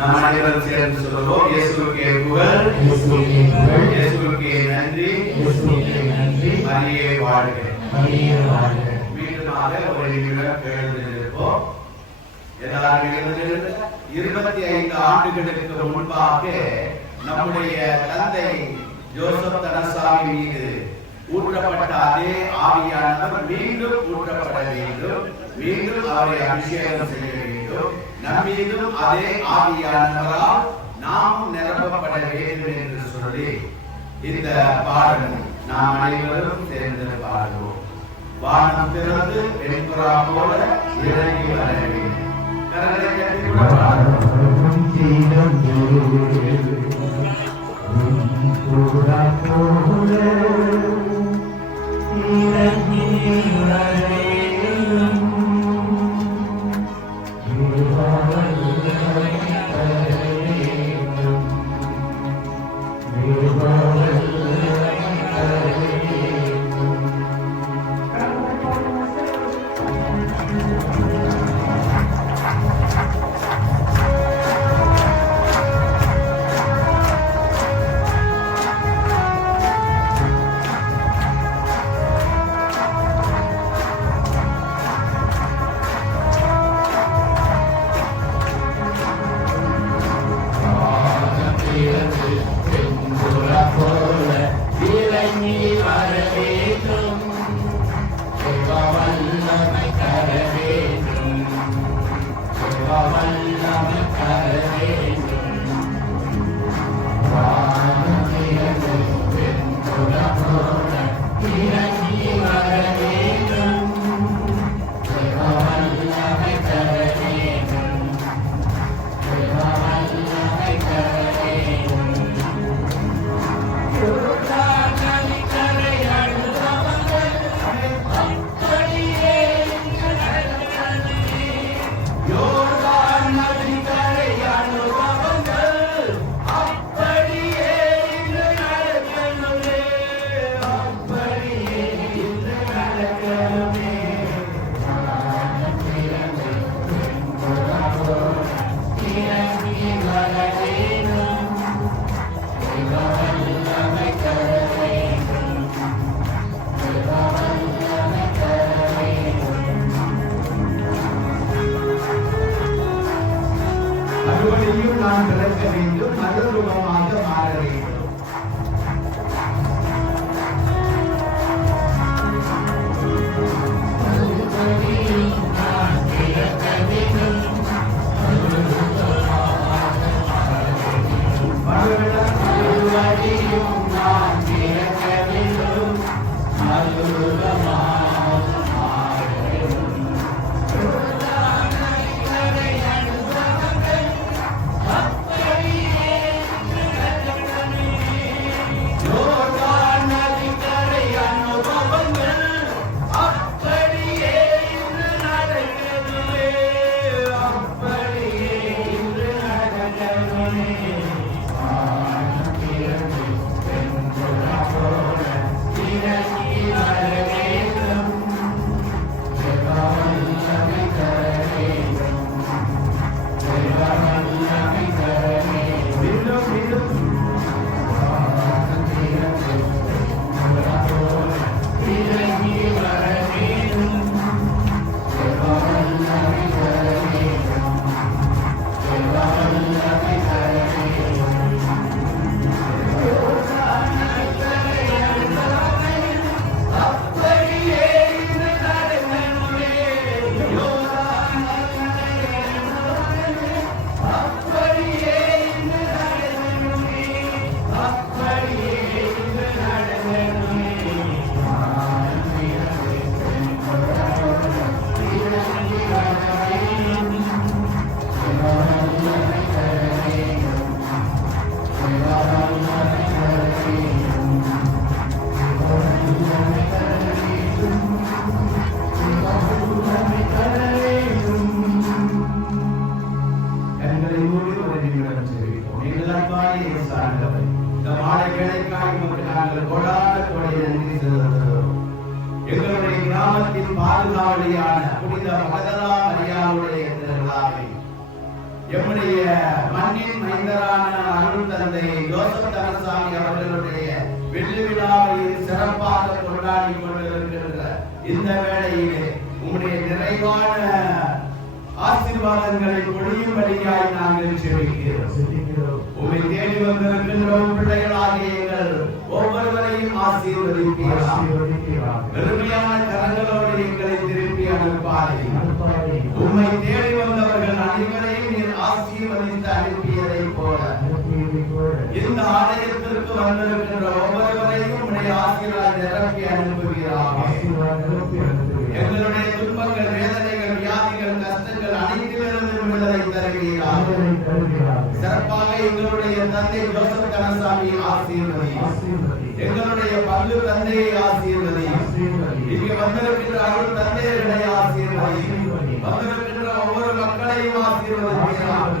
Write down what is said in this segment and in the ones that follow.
நாம் அனைவரும் சேர்ந்து சொல்லுவோம். இயேசுவுக்கே புகழ், இயேசுவுக்கே புகழ், இயேசுவுக்கே நன்றி, இயேசுவுக்கே நன்றி, மரியே வாழ்க, மரியே வாழ்க. மீண்டுமாக ஒரு நிமிடம் எழுந்திருப்போம். எல்லாரும் எழுந்திருந்து 25 ஆண்டுகளுக்கு முன்பாக நம்முடைய தந்தை ஜோசப் தனசாமி மீது ஊற்றப்பட்ட அதே ஆவியானவர் மீண்டும் ஊற்றப்பட வேண்டும், மீண்டும் அவரை அபிஷேகம் செய்ய வேண்டும். நம்மீதும் அதே ஆவியானவரால் நாமும் நிரப்பப்பட வேண்டும் என்று சொல்லி இந்த பாடல் நாம் அனைவரும் சேர்ந்து பாடுவோம். வானம் திறந்து வெண்புறா போல இறங்கி வர வேண்டும். கரங்களை தட்டி கூட பாடுவோம். நான் பிறக்க வேண்டும், மறுரூபமாக மாற வேண்டும். எம்முடைய மண்ணின் மைந்தரான அருள் தந்தை ஜோசப் தனசாமி அவர்களுடைய வெள்ளி விழாவை சிறப்பாக கொண்டாடி கொண்டிருக்கின்ற இந்த வேளையிலே உங்களுடைய நிறைவான ஆசீர்வாதங்களை பொழியும்படியாய் நாங்கள் செபிக்கிறோம். உம்மை தேடி வந்திருக்கின்றோம் பிள்ளைகளாகிய எங்கள் ஒவ்வொருவரையும் ஆசீர்வதிப்பீராக. பெருமையான கரங்களோடு எங்களை திருப்பி அனுப்பாதே. உம்மை தேடி வந்தவர்கள் அனைவரையும் நீர் ஆசீர்வதித்து அனுப்பியதை போல இந்த ஆலயத்திற்கு வந்திருக்கின்ற ஒவ்வொருவரையும் உடைய ஆசீர்வாத நிரப்பி அனுப்புகிறார். எங்களுடைய துன்பங்கள், வேதனைகள், வியாதிகள், கஷ்டங்கள் அனைத்திலிருந்து விடுதலை தருகிறார். சிறப்பாக எங்களுடைய தந்தை ஜோசப் தனசாமி ஆசீர்வதி, எங்களுடைய பங்கு தந்தையை ஆசீர்வதி, இங்கே வந்திருக்கின்ற அருள் தந்தையர்களை ஆசீர்வதி, வந்திருக்கின்ற ஒவ்வொரு மக்களையும் ஆசீர்வதிக்கிறார்.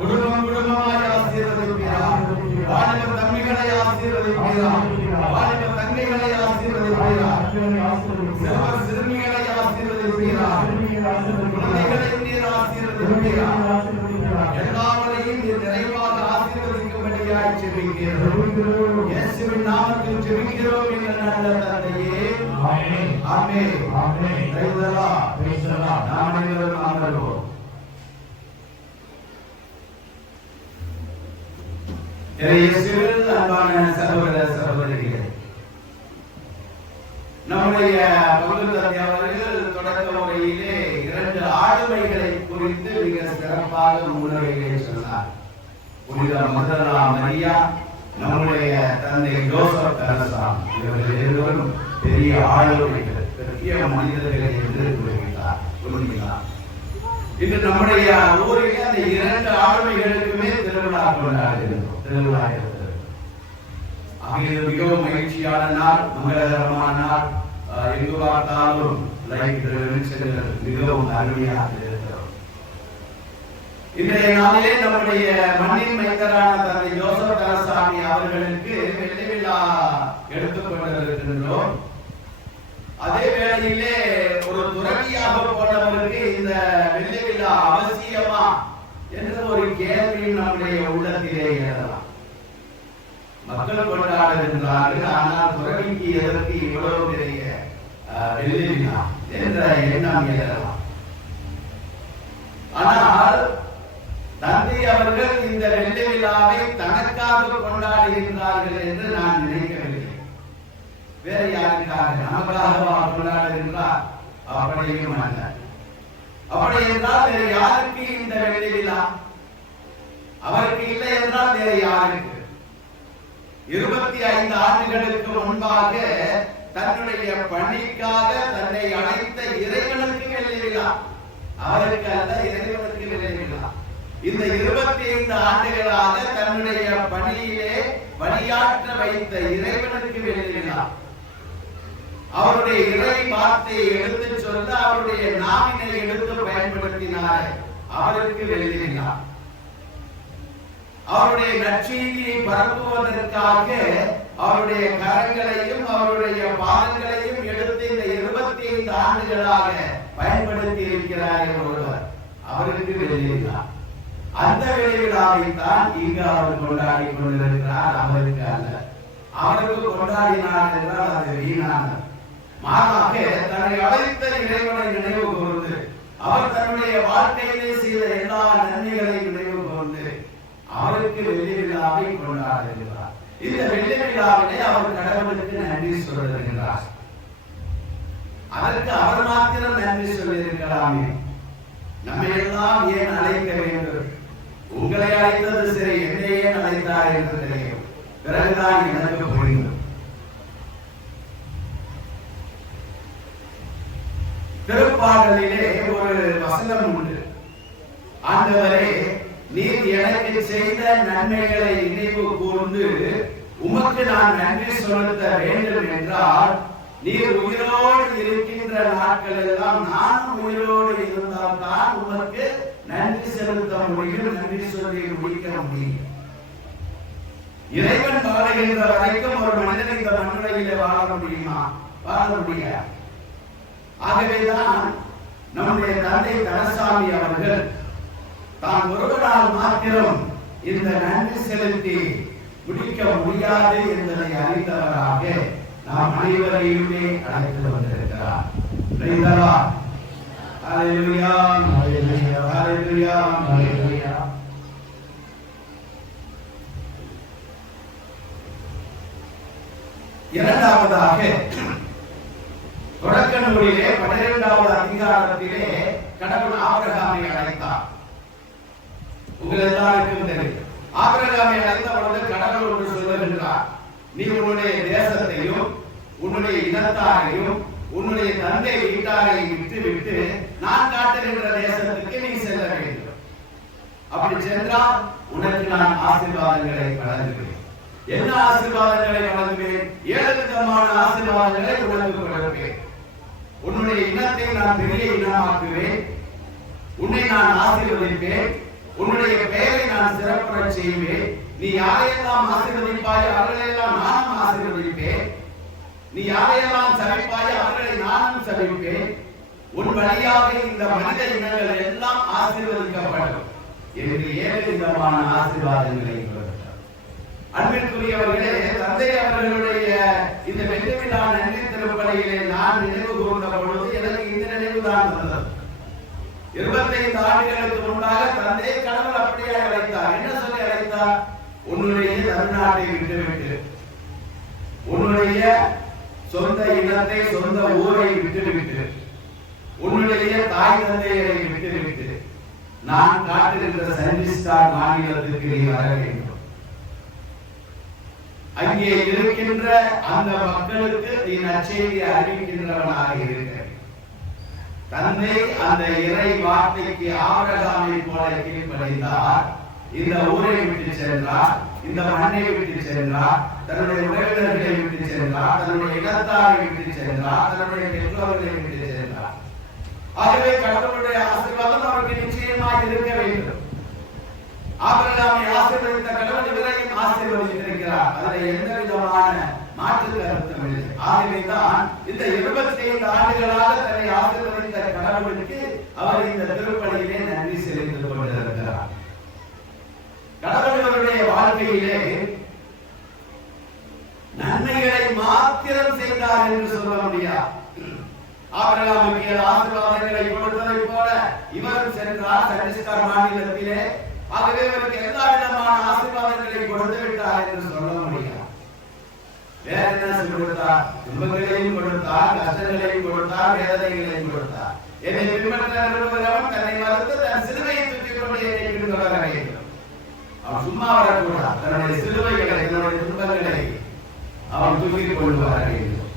குடும்பம் குடும்பமாய் ஆசீர்வதிக்கிறார். வாலிப தம்பிகளை ஆசீர்வதிக்கிறார். வாலிப தங்கைகளை ஆசீர்வதிக்கிறார். சிறுவர் சிறுமிகளை ஆசீர்வதிக்கிறார். குழந்தைகளை நீர் ஆசீர்வதிக்கிறார். எல்லாவரையும் நீர் நிறைவாக ஆசீர்வதிக்கும்படியாய் ஜெபிக்கிறோம். இயேசுவின் நாமத்தில் ஜெபிக்கிறோம் எங்கள் நல்ல தந்தையே. ஆமென். ஆமென். ஆமென். Praise the lord. நாம் அனைவரும் அமர்வோம். இயேசுவில் அன்பான சகோதர சகோதரிகளே, நம்முடைய பங்கு தந்தை அவர்கள் தொடக்க உரையிலே 2 ஆளுமைகளை குறித்து மிக சிறப்பாக முன்னுரையிலே சொன்னார். புனித மதரா மரியா, நம்முடைய தந்தை ஜோசப் தனசாமி, இவர்கள் இருவரும் பெரிய ஆளுமைகள், பெரிய மனிதர்களை என்று கூறுகிறார். இன்று நம்முடைய ஊரில் அந்த 2 ஆளுமைகளுக்குமே திருவிழா கொண்டாடுகிறோம். மிகவும் மகிழ்ச்சியான நாள், மங்களகரமான நாள். எங்கு பார்த்தாலும் மிகவும் அருமையாக இருக்கிறோம். இன்றைய நாளிலே நம்முடைய மண்ணின் மைந்தரான தந்தை ஜோசப் தனசாமி அவர்களுக்கு வெள்ளி விழா எடுத்துக் கொண்டிருக்கின்றோம். அதே வேளையிலே ஒரு துறவியாக போனவருக்கு இந்த வெள்ளி விழா அவசியமா என்ற ஒரு கேள்வி நம்முடைய உள்ளத்திலே எழலாம். மக்கள் கொண்டாடுகின்றார்கள், ஆனால் துறவிக்கு எதற்கு இவ்வளவு பெரிய வெள்ளி விழா என்ற எண்ணம் எழலாம். ஆனால் தந்தை அவர்கள் இந்த வெள்ளி விழாவை தனக்காக கொண்டாடுகின்றார்கள் என்று நான் நினைக்கவில்லை. வேற யாருக்காக, நமக்காக கொண்டாடுகின்றார்? அப்படியும் அல்ல. அப்படி என்றால் வேறு யாருக்கு இந்த வெள்ளி விழா? அவருக்கு இல்லை என்றால் வேறு யாருக்கு? 25 ஆண்டுகளுக்கு முன்பாக தன்னுடைய பணிக்காக தன்னை அழைத்த இறைவனுக்கு வெள்ளி விழா. அவருக்கு அல்ல, இறைவனுக்கு வெள்ளி விழா. இந்த 25 ஆண்டுகளாக தன்னுடைய பணியிலே பணியாற்ற வைத்த இறைவனுக்கு வெள்ளி விழா. அவருடைய இறை வார்த்தையை எடுத்து சொல்ல அவருடைய நாவினை எடுத்து பயன்படுத்தினார். அவருக்கு வெள்ளி விழா. அவருடைய நற்செய்தியை பரப்புவதற்காக அவருடைய கரங்களையும் அவருடைய பாதங்களையும் எடுத்து இந்த 25 ஆண்டுகளாக பயன்படுத்தி இருக்கிறார் ஒருவர். அவருக்கு வெள்ளி விழா. அந்த வெள்ளி விழாவை தான் இங்கு அவர் கொண்டாடி கொண்டிருக்கிறார். அவருக்கு அல்ல. அவருக்கு கொண்டாடினார் என்றால் அது வீணானது. மாறாக தன்னை அழைத்த இறைவனை நினைவு கூர்ந்து அவர் தன்னுடைய வாழ்க்கையிலே செய்த எல்லா நன்மைகளையும் நினைவு கூர்ந்து அவருக்கு வெள்ளி விழாவை கொண்டாடுகிறார். இந்த வெள்ளி விழாவிலே அவர் கடவுளுக்கு நன்றி சொல்லுகிறார். அதற்கு அவர் மாத்திரம் நன்றி சொல்லியிருக்கலாமே. நம்மை எல்லாம் ஏன் அழைக்க வேண்டும்? உங்களை அழைத்தது சரி, என்னை ஏன் அழைத்தார் என்று தெரியும். பிறகுதான் எனக்கு புரியும். திருப்பாடலிலே ஒரு வசனம் உண்டு. ஆண்டவரே, நீர் எனக்கு செய்த நன்மைகளை நினைவு கூர்ந்து உமக்கு நான் நன்றி செலுத்த வேண்டும் என்றால், நீர் உயிரோடு இருக்கின்ற நாட்கள் எல்லாம் நான் உயிரோடு இருந்தால் தான் உமக்கு நன்றி செலுத்த முடியும், நன்றி சொல்லி முடிக்க முடியும். இறைவன் வாழுகின்ற வரைக்கும் ஒரு மனிதன் இந்த மண்ணுலகிலே வாழ முடியுமா? வாழ முடியாது. ஆகவேதான் நம்முடைய தந்தை தனசாமி அவர்கள் தான் ஒருவரால் மாத்திரம் இந்த நன்றி செலுத்தி முடிக்க முடியாது என்பதை அறிந்தவராக நாம் அனைவரையுமே அழைத்து வந்திருக்கிறார். ஹல்லேலூயா, ஹல்லேலூயா, ஹல்லேலூயா, ஹல்லேலூயா. இரண்டாவதாக தொடக்க நூலிலே 12வது அதிகாரத்திலே கடவுள் ஆபிரகாமை அழைத்தார். உங்கள் எல்லாருக்கும் தெரியும். ஆபிரகாமை அழைத்த பொழுது கடவுள் ஒன்று சொல்லுகின்றார், நீ உன்னுடைய தேசத்தையும் உன்னுடைய இனத்தாரையும் உன்னுடைய தந்தை வீட்டாரையும் விட்டு நான் காட்டுகின்ற தேசத்துக்கு நீ செல்ல வேண்டும். அப்படி சென்றால் உனக்கு நான் ஆசீர்வாதங்களை வழங்குவேன். என்ன ஆசீர்வாதங்களை வழங்குவேன்? 7 விதமான ஆசீர்வாதங்களை உனக்கு கொடுப்பேன். உன்னுடைய இனத்தை நான் பெரிய இனமாக்குவேன். உன்னை நான் ஆசீர்வதிப்பேன். உன்னுடைய பெயரை நான் சிறப்புறச் செய்வேன். நீ யாரையெல்லாம் ஆசீர்வதிப்பாய் அவர்களையெல்லாம் நானும் ஆசீர்வதிப்பேன். நீ யாரையெல்லாம் சபிப்பாய் அவர்களை நானும் சபிப்பேன். உன் வழியாக இந்த மனித இனங்கள் எல்லாம் ஆசீர்வதிக்கப்படும் என்று 7 விதமான ஆசீர்வாதங்களை கொடுத்தார். அன்பிற்குரியவர்களே, தந்தை அவர்களுடைய இந்த வெற்றி விழா நன்றி திருப்பலியிலே நான் நினைவு கூர்ந்த பொழுது எனக்கு இந்த நினைவுதான் வந்தது. 25 ஆண்டுகளுக்கு முன்பாக தந்தை கடவுள் அப்படியே அழைத்தார். என்ன சொல்லி அழைத்தார்? உன்னுடைய தமிழ்நாட்டை விட்டுவிட்டு, உன்னுடைய சொந்த இனத்தை சொந்த ஊரை விட்டுவிட்டு, உன்னுடைய தாய் தந்தையரை விட்டுவிட்டு நான் காட்டுகின்ற சண்டிஸ்டார் மாநிலத்துக்கு நீ வர வேண்டும். அங்கே இருக்கின்ற அந்த மக்களுக்கு நீ நற்செய்தி அறிவிக்கின்றவனாக இருக்க. தந்தை அந்த இறை வார்த்தைக்கு ஆபிரகாமை போல கீழ்ப்படிந்தார். இந்த ஊரை விட்டு சென்றார், இந்த மண்ணை விட்டு சென்றார், தன்னுடைய உறவினர்களை விட்டு சென்றார், தன்னுடைய இனத்தாரை விட்டு சென்றார், தன்னுடைய பெற்றோர்களை விட்டு சென்றார். ஆகவே கடவுளுடைய ஆசீர்வாதம் அவருக்கு நிச்சயமாக இருக்க வேண்டும். ஆபிரகாமை ஆசீர்வதித்த கடவுள் இவரையும் ஆசீர்வதித்திருக்கிறார். அதில் எந்த விதமான மாற்று கருத்தும் இல்லை. ஆகவேதான் இந்த 25 ஆண்டுகளாக தன்னை ஆசீர்வதித்த கடவுளுக்கு அவர் இந்த திருப்பலியிலே நன்றி செலுத்திக் கொண்டிருக்கிறார். கடவுளுடைய வாழ்க்கையிலே நன்மைகளை மாத்திரம் செய்தார் என்று சொல்ல முடியாது. ஆபிரகாமுக்கு ஆசீர்வாதங்களை கொடுத்ததை போல இவரும் சென்றார் சண்டிஸ்டார் மாநிலத்திலே. ஆகவே இவருக்கு எல்லா விதமான ஆசீர்வாதங்களை கொடுத்து விட்டார் என்று சொல்ல முடியாது. வேற என்ன கொடுத்தார்? துன்பங்களையும் கொடுத்தார், கஷ்டங்களையும் கொடுத்தார், வேதனைகளையும் கொடுத்தார். என்னை பின்பற்ற விரும்புகிறவன் தன்னை மறந்து தன் சிலுவையை தூக்கிக் கொண்டு என்னை பின்தொடர வேண்டும். அவன் சும்மா வரக்கூடாது. தன்னுடைய சிலுவைகளை, தன்னுடைய துன்பங்களை அவன் தூக்கிக் கொண்டு வர வேண்டும்.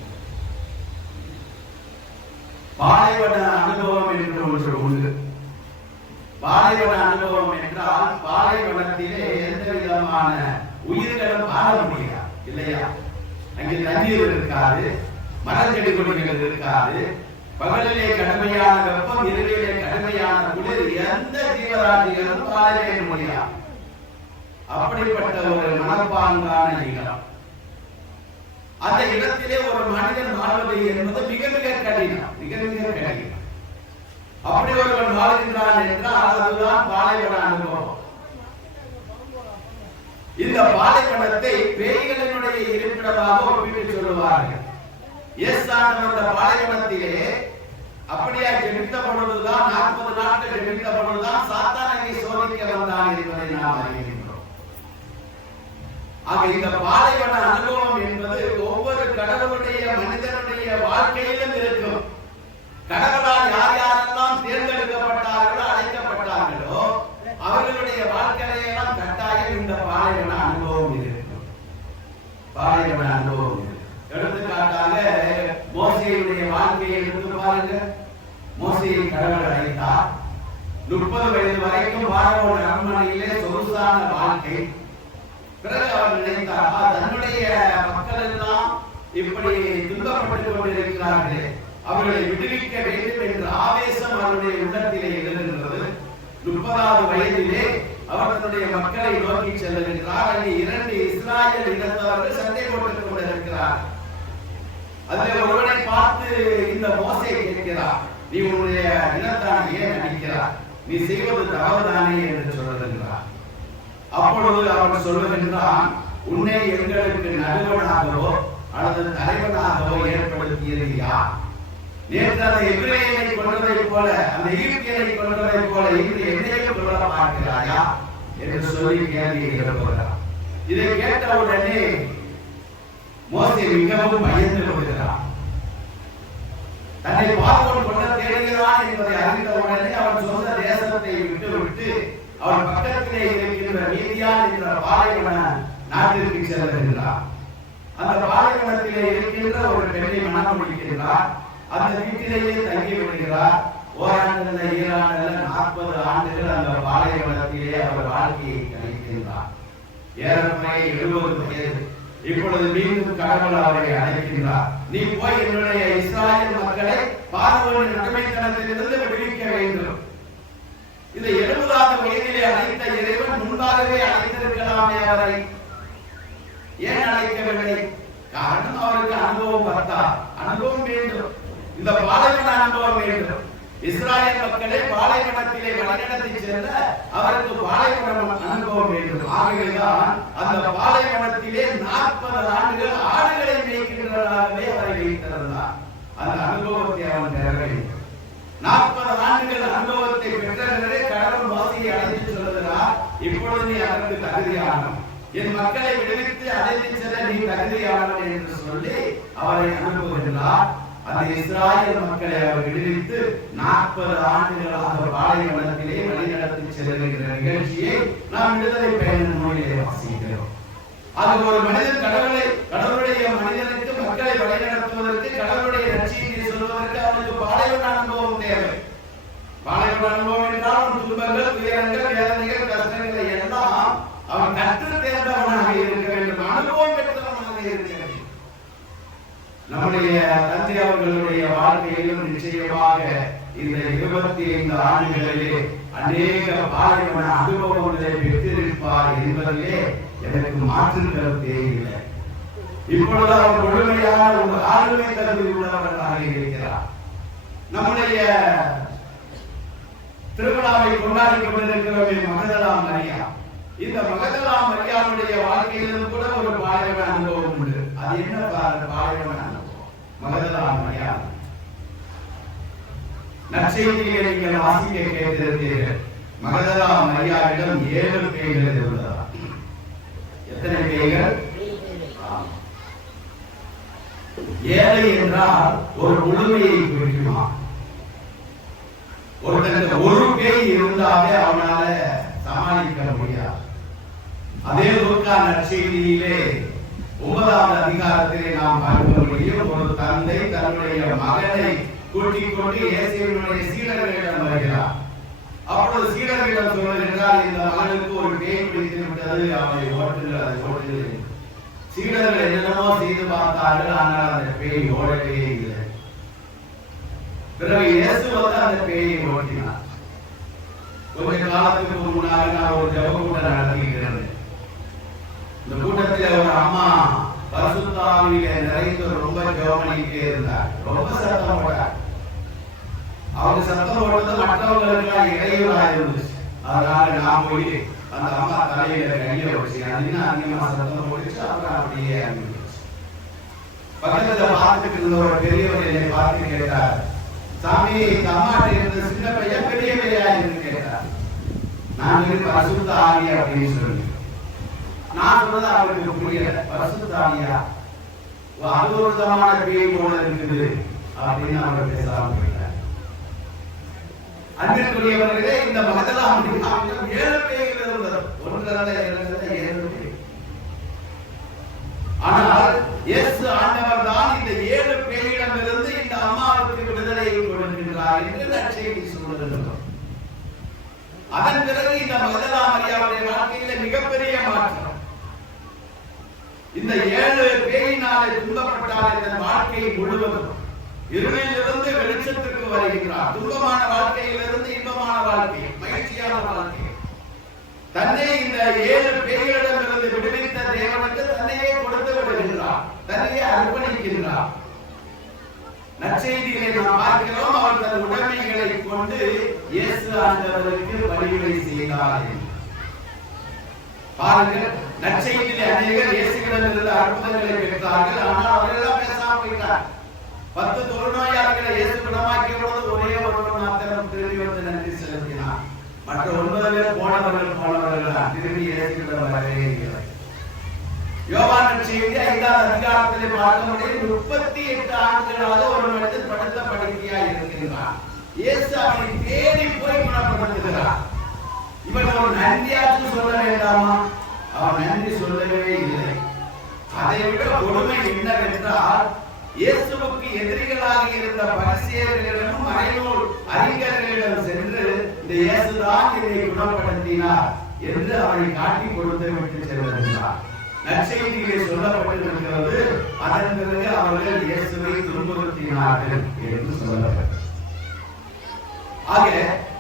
பாலைவன அனுபவம் என்று ஒன்று உண்டு. பாலைவன அனுபவம் என்றால் பாலைவனத்திலே எந்த விதமான உயிர்களும் வாழ முடியாது இல்லையா? அங்கே தண்ணீர் இருக்காது, மரஞ்செடி கொடிகள் இருக்காது, பகலிலே கடுமையான வெப்பம், இரவிலே கடுமையான குளிர், எந்த ஜீவராசிகளும் வாழவே முடியாது. அப்படிப்பட்ட ஒரு மனப்பாங்கான இடம். அந்த இடத்திலே ஒரு மனிதன் வாழ்வது என்பது மிக மிக கடினம், மிக மிக கடினம். அப்படி ஒருவன் வாழ்கின்றான் என்றால் அதுதான் பாலைவன அனுபவம். இந்த பாலைவனத்தை பேய்களினுடைய இருப்பிடமாக ஒப்பிட்டு சொல்லுவார்கள். அந்த பாலைவனத்திலே அப்படியே ஜெபித்த பொழுதுதான் 40 நாட்கள் ஜெபித்த பொழுதுதான் சாத்தானை சோதிக்க வந்தான் என்பதை நாம் அறிகின்றோம். ஆக இந்த பாலைவன அனுபவம் என்பது ஒவ்வொரு கடவுளுடைய மனிதனுடைய வாழ்க்கையிலும் இருக்கும். கடவுளால் யார் யாரெல்லாம் தேர்ந்தெடுக்கப்பட்டார்களோ அழைக்கப்பட்டார்களோ அவர்களுடைய வாழ்க்கையெல்லாம் கட்டாயம் இந்த பாலைவன அனுபவம் இருக்கும். பாலைவன அனுபவம் எடுத்துக்காட்டாக மோசேயுடைய வாழ்க்கையை எடுத்து பாருங்க. மோசேயை கடவுள் அழைத்தார். 30 வயது வரைக்கும் பார்வோன் அரண்மனையிலே சொகுசான வாழ்க்கை. பிறகு அவர் நினைத்தார், தன்னுடைய மக்கள் எல்லாம் இப்படி துன்பப்பட்டுக் கொண்டிருக்கிறார்களே, அவர்களை விடுவிக்க வேண்டும் என்ற ஆவேசம் அவருடைய உள்ளத்திலே எழுகின்றது. 30வது வயதிலே அவர் தன்னுடைய மக்களை நோக்கி செல்லுகின்றார். அங்கே 2 இஸ்ராயேல் இனத்தவர்கள் சண்டை போட்டுக் கொண்டிருக்கிறார். அதில் ஒருவனை பார்த்து இந்த மோசே கேட்கிறார், நீ உன்னுடைய இனத்தான் ஏன் அடிக்கிறார்? நீ செய்வது தவறுதானே என்று சொல்லுகின்றார். அப்பொழுது அவன் சொல்லுகின்றான், உன்னை எங்களுக்கு நடுவனாகவோ அல்லது தலைவனாகவோ ஏற்படுத்தியது யார்? நேற்று அந்த எபிரேயனை கொன்றதைப் போல, அந்த ஈட்டியனை கொன்றதைப் போல இன்று என்னையும் கொல்ல பார்க்கிறாயா என்று சொல்லி கேள்வி எழுப்புகிறார். இதை கேட்டவுடனே மோசே மிகவும் பயந்து விடுகிறான். தன்னை பார்வோன் கொல்ல தேடுகிறான் என்பதை அறிந்தவுடனே அவன் சொந்த தேசத்தை விட்டுவிட்டு அவன் பக்கத்திலே இருக்கின்ற மீதியான் என்ற பாலைவன நாட்டிற்கு செல்லுகின்றார். அந்த பாலைவனத்திலே இருக்கின்ற ஒரு பெண்ணை மணம் முடிக்கின்றார். அந்த வீட்டிலேயே தங்கி விடுகிறார். ஓராண்டு ஈராண்டு 40 ஆண்டுகள் அந்த பாலைவனத்திலே அவர் வாழ்க்கையை கழிக்கின்றார். ஏறக்குறைய 70 வயது. இப்பொழுது மீண்டும் கடவுள் அவரை அழைக்கின்றார். நீ போய் என்னுடைய இஸ்ராயேல் மக்களை பார்வோனின் அடிமைத்தனத்திலிருந்து விடுவிக்க வேண்டும். இந்த 70வது வயதிலே அழைத்த இறைவன் முன்பாகவே அழைத்திருக்கலாமே அவரை. ஏன் அழைக்கவில்லை? காரணம் அவருக்கு அனுபவம் பார்த்தார். அனுபவம் வேண்டும். இந்த பாலைவன அனுபவம் வேண்டும். இஸ்ராயேல் மக்களை பாலைவனத்திலே வழிநடத்தி செல்ல அவருக்கு பாலைவன அனுபவம் வேண்டும். ஆகவேதான் அந்த பாலைவனத்திலே 40 ஆண்டுகள் ஆடுகளை மேய்க்கின்றவராகவே அவரை வைத்திருந்தார். அந்த அனுபவத்தை அவன் பெற வேண்டும். 40 ஆண்டுகள் அனுபவத்தை பெற்றவர்களே கடவுள் மோசேயை அழைத்து சொல்லுகிறார், இப்பொழுது நீ அதற்கு தகுதியானவன், என் மக்களை விடுவித்து அழைத்து செல்ல நீ தகுதியானவன் என்று சொல்லி அவரை அனுப்புகின்றார். அந்த இஸ்ராயேல் மக்களை அவர் விடுவித்து 40 ஆண்டுகளாக பாலைவனத்திலே வழிநடத்தி செல்லுகின்ற நிகழ்ச்சியை நாம் விடுதலை பயண நூலிலே வாசிக்கிறோம். அது ஒரு மனிதன் கடவுளுடைய மனிதனுக்கு மக்களை வழிநடத்துவதற்கு, கடவுளுடைய நற்செய்தியை சொல்வதற்கு அவனுக்கு பாலைவன அனுபவம் தேவை. பாலைவன அனுபவம் என்றால் துன்பங்கள், துயரங்கள், வேதனைகள், கஷ்டங்களை எல்லாம் அவன் கற்று தேர்ந்தவனாக இருக்க வேண்டும். அனுபவம் பெற்றவனாக இருக்க வேண்டும். நம்முடைய தந்தை அவர்களுடைய வாழ்க்கையிலும் நிச்சயமாக இந்த 25 ஆண்டுகளிலே அநேக பாலைவன அனுபவங்களை பெற்றிருப்பார் என்பதிலே எனக்கு மாற்று கருத்தே இல்லை. இப்பொழுது அவர் முழுமையான ஒரு ஆளுமை தகுதி உள்ளவர்களாக இருக்கிறார். நம்முடைய திருவிழாவை கொண்டாடி கொண்டிருக்கிறவரை மகதலா மரியா. இந்த மகதலா மரியாவுடைய வாழ்க்கையிலும் கூட ஒரு பாலைவன அனுபவம் உண்டு. அது என்ன பாலைவன அனுபவம்? மகதலா மரியா நற்செய்தியை நீங்கள் வாசிக்க கேட்டிருந்தீர்கள். மகதலா மரியாவிடம் 7 பேய்கள் இருந்ததா? எத்தனை பேய்கள்? 7 என்றால் ஒரு முழுமையை குறிக்குமா? ஒருத்தருக்கு ஒரு பேய் இருந்தாலே அவனால சமாளிக்க முடியாது. அதே லூக்கா நற்செய்தியிலே 9வது அதிகாரத்திலே நாம் பார்க்க முடியும். ஒரு தந்தை தன்னுடைய மகனை கூட்டிக் கொண்டு இயேசுவினுடைய சீடர்களிடம் வருகிறார். அப்பொழுது சீடர்களிடம் சொல்லுகிறார், இந்த மகனுக்கு ஒரு பேய் பிடித்து விட்டது, அவனை ஓட்டுகிறது. சீடர்கள் என்னென்னமோ செய்து பார்த்தார்கள், ஆனால் அந்த பேய் ஓடவே இல்லை. பிறகு இயேசு வந்து அந்த பேயை ஓட்டினார். கொஞ்ச காலத்துக்கு முன்னாடி நான் ஒரு ஜெப கூட்டம் நடத்திக்கிறேன். இந்த கூட்டத்தில் ஒரு அம்மா பரிசுத்த ஆவியிலே நிறைந்து ரொம்ப ஜெபம் பண்ணிட்டே இருந்தார். ரொம்ப சத்தம் போட்டார். அவங்க சத்தம் போட்டது மற்றவங்களுக்கு இடையூறாக இருந்துச்சு. அதனால நான் போய் அந்த அம்மா தலையில கையை வச்சு அதிகமா சத்தம் போட்டுச்சு. அப்புறம் அப்படியே பக்கத்துல பார்த்துட்டு இருந்த ஒரு பெரியவர் என்னை பார்த்து கேட்டார், சாமி இந்த அம்மாட்ட இருந்த சின்ன பையன் பெரிய பையா என்று கேட்டார். நான் பரிசுத்த ஆவி அப்படின்னு சொல்லி நான் சொன்னது அவருக்கு புரியல. பரிசுத்த ஆவியா, அது ஒரு விதமான பேய் போல இருக்குது அப்படின்னு அவர் பேச ஆரம்பித்தார். அன்பிற்குரியவர்களே, இந்த மகதலா 7 பேய்கள் இருந்தது. 1 பேய். ஆனால் இயேசு ஆண்டவர் தான் இந்த 7 பேய்களிடமிருந்து இந்த அம்மாவுக்கு விடுதலையை கொடுக்கின்றார் என்று நற்செய்தி சொல்லுகின்றோம். அதன் பிறகு இந்த மகதலா மரியாவுடைய வாழ்க்கையில மிகப்பெரிய மாற்றம். இந்த 7 பேயினாலே துன்பப்பட்டால் இந்த வாழ்க்கை முழுவதும் இருளிலிருந்து வெளிச்சத்திற்கு வருகிறார். துன்பமான வாழ்க்கையிலிருந்து இன்பமான வாழ்க்கை, மகிழ்ச்சியான வாழ்க்கை. தன்னை இந்த 7 பேய்களிடமிருந்து விடுவித்த தேவனுக்கு தன்னையே கொடுத்து விடுகின்றார், தன்னையே அர்ப்பணிக்கின்றார். நற்செய்திகளை நாம் பார்க்கிறோம். அவர் தன் உடைமைகளை கொண்டு இயேசு ஆண்டவருக்கு செய்தார். பாருங்கள், நற்செய்தியிலே அநேகர் இயேசுவிடமிருந்து அற்புதங்களை பெற்றார்கள். ஆனால் அவர்கள் பேசாம போயிட்டார். 10 தொழுநோயாளர்களை இயேசு குணமாக்கிய பொழுது ஒரே ஒருவர் மாத்திரம் திரும்பி வந்து நன்றி செலுத்தினார். மற்ற 9 பேர் போனவர்கள் திரும்பி இயேசுவிடம் வரவே இல்லை. யோவான் நற்செய்தி 5ஆம் அதிகாரத்திலே பார்க்க முடியும். 38 ஆண்டுகளாக ஒரு மனிதன் படுத்த படுக்கையாய் இருக்கின்றான். இயேசு அவனை தேடி போய் குணப்படுத்துகிறார். இவன் ஒரு நன்றியாச்சு சொல்ல வேண்டாமா? அவன் நன்றி சொல்லவே இல்லை. அதை விட கொடுமை என்னவென்றால், இயேசுவுக்கு எதிரிகளாக இருந்த பரிசேயர்களிடம் மறைநூல் அறிஞர்களிடம் சென்று இந்த இயேசுதான் இதை குணப்படுத்தினார் என்று அவரை காட்டி கொடுத்து விட்டு செல்கிறார். நற்செய்தியிலே சொல்லப்பட்டிருக்கிறது, அதன் பிறகு அவர்கள் இயேசுவை துன்புறுத்தினார்கள் என்று சொல்லப்பட்டது. ஆக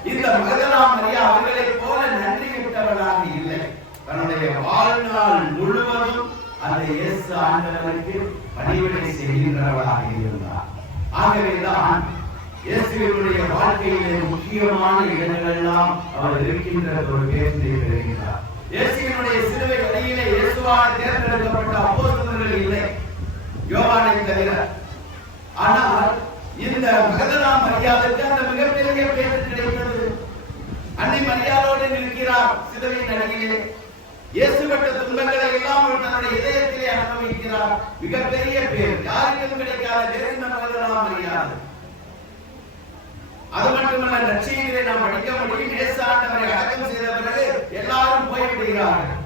இந்த மகதலேனா மரியா அவர்களைப் போல நன்றி விட்டவளாக இல்லை. தன்னுடைய வாழ்நாள் முழுவதும் அந்த இயேசு ஆண்டவருக்கு பணிவிடை செய்கின்றவளாக இருந்தார். ஆகவேதான் இயேசுவினுடைய வாழ்க்கையிலே முக்கியமான இடங்களெல்லாம் அவர் இருக்கின்ற ஒரு பேச்சை பெறுகிறார். இயேசுவினுடைய சிலுவை வழியிலே இயேசுவால் தேர்ந்தெடுக்கப்பட்ட அப்போஸ்தலர்கள் இல்லை, யோவானை தவிர. ஆனால் இந்த மகதலேனா மரியாளுக்கு அந்த மிகப்பெரிய பேர் கிடைத்தது. அன்னை மரியாளோடு நிற்கிறார் சிலுவையின் அருகிலே. இயேசுப்பட்ட துன்பங்களை எல்லாம் தன்னுடைய இதயத்திலே அனுபவிக்கிறார். மிகப்பெரிய பேர், யாருக்கும் கிடைக்காத பேர் இந்த மகதலேனா மரியாள். அது மட்டுமல்ல, நற்செய்தியிலே நாம் படிக்க முடியும், இயேசு ஆண்டவரை அடக்கம் செய்த பிறகு எல்லாரும் போய்விடுகிறார்கள்.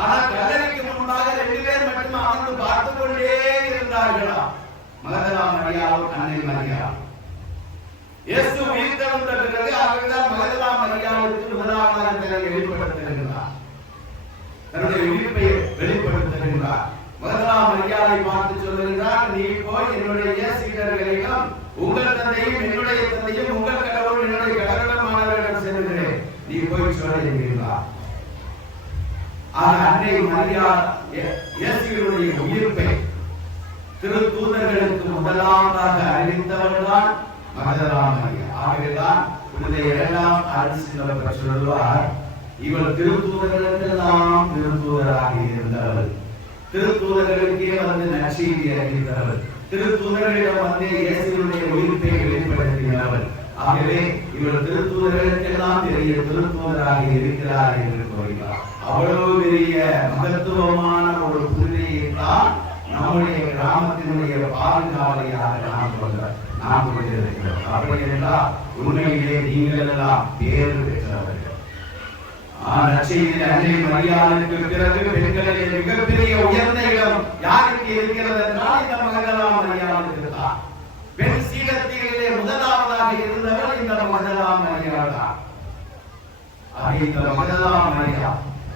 ஆனால் கல்லறைக்கு முன்பாக 2 பேர் மட்டும் அமர்ந்து பார்த்து கொண்டே இருந்தார்களா? மகதலேனா மரியாளும் அன்னை மரியாள். இயேசு உயிர்த்தெழுந்த பிறகு அவர்தான் மகதலேனா மரியாளுக்கு முதலாவதாக தன்னை வெளிப்படுத்துகிறார், தன்னுடைய உயிர்ப்பை வெளிப்படுத்துகிறார். மகதலேனா மரியாளை பார்த்து சொல்லுகிறார், நீ போய் என்னுடைய சீடர்களிடம் உங்கள் தந்தையும் என்னுடைய தந்தையும் உங்கள் கடவுள் என்னுடைய கடவுளமானவரிடம் செல்கிறேன், நீ போய் சொல்லுகிறார். ஆக அன்னை மரியாள் இயேசுவினுடைய உயிர்ப்பை திருத்தூதர்களுக்கு முதலாவதாக அறிவித்தவர்தான் மகதலேனா மரியா. ஆகவேதான் புனித 2ஆம் அருட்சிலவர் சொல்லுவார், இவள் திருத்தூதர்களுக்கெல்லாம் திருத்தூதராக இருந்தவள், திருத்தூதர்களுக்கே வந்து நற்செய்தி அறிவித்தவள், திருத்தூதர்களிடம் வந்து இயேசுவினுடைய உயிர்ப்பை வெளிப்படுத்தினவள். ஆகவே இவள் திருத்தூதர்களுக்கெல்லாம் பெரிய திருத்தூதராக இருக்கிறார் என்று கூறுகிறார். அவ்வளவு பெரிய மகத்துவமான ஒரு புனிதையை தான் நம்முடைய கிராமத்தினுடைய பாதுகாவலியாக நாம் கொண்டிருக்கிறோம். அப்படி என்றால் உண்மையிலே நீங்கள் எல்லாம் பேறு பெற்றவர்கள். நற்செய்தியில் அன்னை மரியாளுக்கு பிறகு பெண்களிலே மிகப்பெரிய உயர்ந்த இடம் யாருக்கு இருக்கிறது என்றால் இந்த மகதலேனா மரியாளுக்கு தான். பெண் சீடத்திலே முதலாவதாக இருந்தவர் இந்த மகதலேனா மரியாள் தான். இந்த மகதலேனா மரியா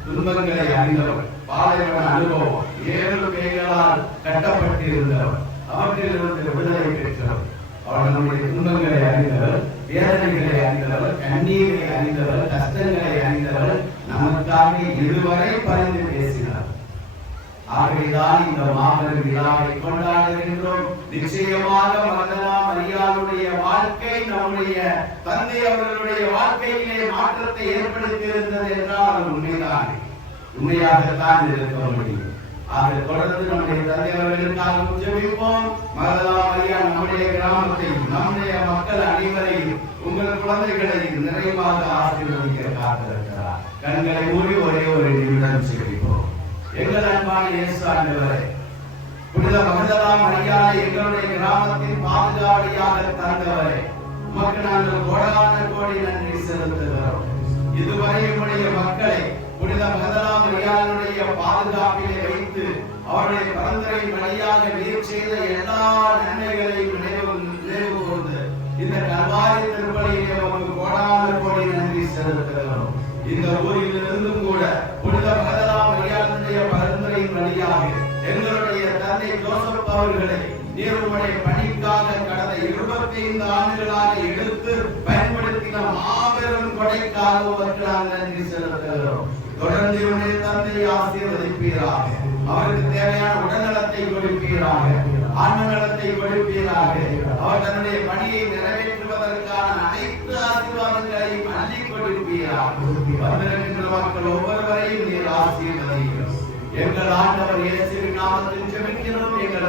துன்பங்களை அறிந்தவர், பாலைவன அனுபவம், 7 பேய்களால் கட்டப்பட்டிருந்தவர், அவற்றிலிருந்து விடுதலை பெற்றவர். அவர் நம்முடைய துன்பங்களை அறிந்தவர், வேதனைகளை அறிந்தவர், கண்ணீரை அறிந்தவர், கஷ்டங்களை அறிந்தவர், நமக்காக இதுவரை பரிந்து பேசினார். ஆகவேதான் இந்த மாபெரும் விழாவை கொண்டாடுகின்றோம். நிச்சயமாக மகதலேனா மரியாளுடைய வாழ்க்கை நம்முடைய தந்தை அவர்களுடைய வாழ்க்கையிலே மாற்றத்தை ஏற்படுத்தி இருந்தது என்றால் அது உண்மைதான், உண்மையாகத்தான் இருக்க முடியும். ஆக தொடர்ந்து நம்முடைய தந்தை அவர்களுக்காக ஜெபிப்போம். மகதலேனா மரியா நம்முடைய கிராமத்தையும் நம்முடைய மக்கள் அனைவரையும் உங்கள் குழந்தைகளையும் நிறைவாக ஆசீர்வதிக்க காத்திருக்கிறார். கண்களை மூடி ஒரே ஒரு நிமிடம் ஜெபிப்போம். எங்கள் அன்பான இயேசு ஆண்டவரே, புனித மகதலேனா மரியாளை எங்களுடைய கிராமத்தின் பாதுகாவலியாக தந்தவரே, உமக்கு நாங்கள் கோடான கோடி நன்றி செலுத்துகிறோம். இதுவரை உம்முடைய மக்களை புனித மகதலேனா மரியாளுடைய பாதுகாப்பிலே வைத்து அவருடைய பரந்தரையின் வழியாக நீர் செய்த எல்லா நன்மைகளையும் நினைவு கூர்ந்து இந்த கல்வாரி திருப்பலியிலே உமக்கு கோடான கோடி நன்றி செலுத்துகிறோம். இந்த ஊரில் இருந்தும் கூட புனித மகதலேனா மரியாளுடைய பரந்தரையின் வழியாக எங்களுடைய தந்தை ஜோசப் அவர்களை நீர் உம்முடைய பணிக்காக கடந்த 25 ஆண்டுகளாக எடுத்து பயன்படுத்தின மாபெரும் கொடைக்காக உமக்கு நாங்கள் நன்றி செலுத்துகிறோம். தொடர்ந்து உடைய தந்தை ஆசீர்வதிப்பீராக, அவருக்கு தேவையான உடல்நலத்தை கொடுப்பீராக, ஆன்ம நலத்தை கொடுப்பீராக. அவர் தன்னுடைய பணியை நிறைவேற்றுவதற்கான அனைத்து ஆசீர்வாதங்களையும் அள்ளி கொடுப்பீராக. வந்திருக்கின்ற மக்கள் ஒவ்வொருவரையும் நீர் ஆசீர்வதியும். எங்கள் ஆண்டவர் இயேசுவின் நாமத்தில் ஜெபிக்கிறோம் எங்கள்